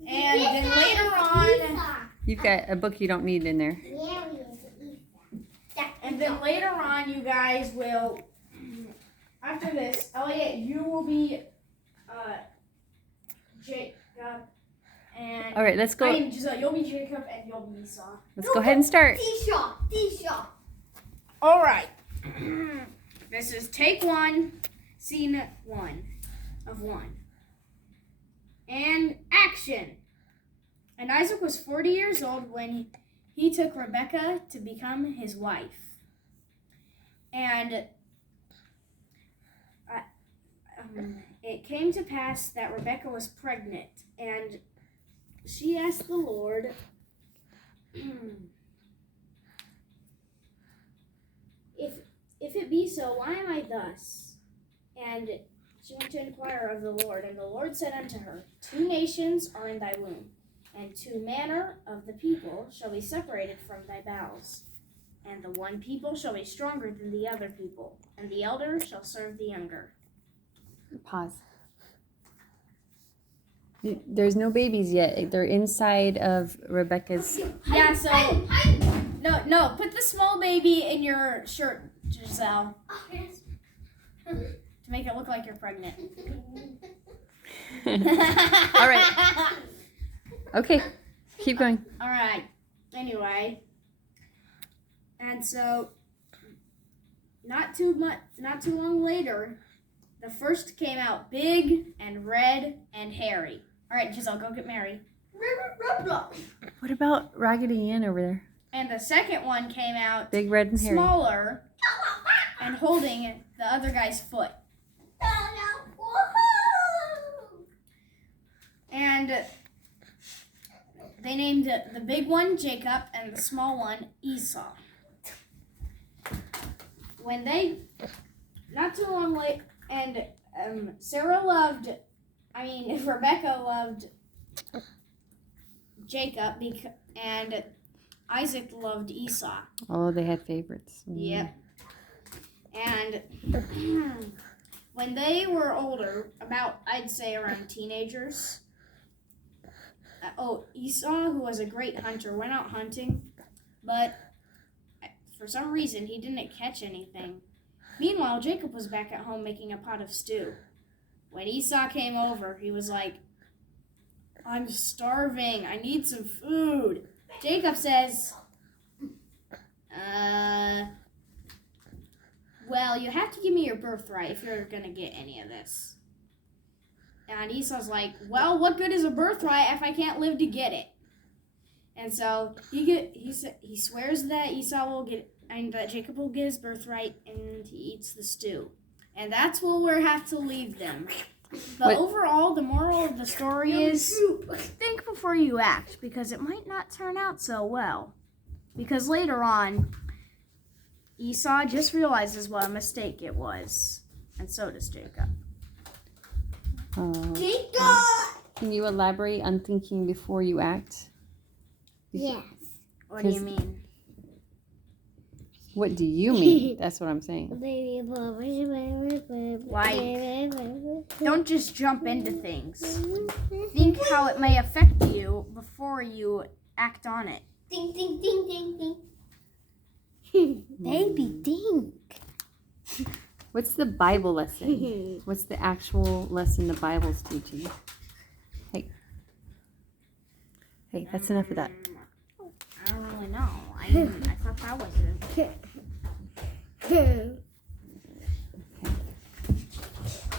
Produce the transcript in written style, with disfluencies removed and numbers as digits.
And then later on, You've got a book you don't need in there. and then later on, you guys will. After this, Elliot, you will be Jacob, and All right, let's go. I mean, Giselle, you'll be Jacob, and you'll be Esau. Let's go ahead and start. Esau. All right. This is take 1, scene 1 of 1. And action. And Isaac was 40 years old when he took Rebekah to become his wife. And it came to pass that Rebekah was pregnant, and she asked the Lord, If it be so, why am I thus? And she went to inquire of the Lord, and the Lord said unto her, 2 nations are in thy womb, and 2 manner of the people shall be separated from thy bowels. And the one people shall be stronger than the other people, and the elder shall serve the younger. Pause. There's no babies yet. They're inside of Rebecca's. Yeah, so no, put the small baby in your shirt, Giselle, to make it look like you're pregnant. All right. Okay, keep going. All right. Anyway, and so not too long later, the first came out big and red and hairy. All right, Giselle, go get Mary. What about Raggedy Ann over there? And the second one came out Big, red, and hairy. smaller and holding the other guy's foot. And they named the big one Jacob and the small one Esau. When they, not too long later, and Rebecca loved Jacob, and Isaac loved Esau. Oh, they had favorites. Yep. And when they were older, about, I'd say around teenagers, Esau, who was a great hunter, went out hunting, but for some reason he didn't catch anything. Meanwhile, Jacob was back at home making a pot of stew. When Esau came over, he was like, I'm starving. I need some food. Jacob says, well, you have to give me your birthright if you're going to get any of this. And Esau's like, well, what good is a birthright if I can't live to get it? And so he swears that Esau will get, and that Jacob will get his birthright, and he eats the stew. And that's where we have to leave them. But overall, the moral of the story is think before you act, because it might not turn out so well. Because later on, Esau just realizes what a mistake it was, and so does Jacob. Jacob! Can you elaborate on thinking before you act? Yes. What do you mean? What do you mean? That's what I'm saying. Like, don't just jump into things. Think how it may affect you before you act on it. Ding, ding, ding, ding, ding. Baby, think. What's the Bible lesson? What's the actual lesson the Bible's teaching? Hey, that's enough of that. I don't really know. I thought that was it.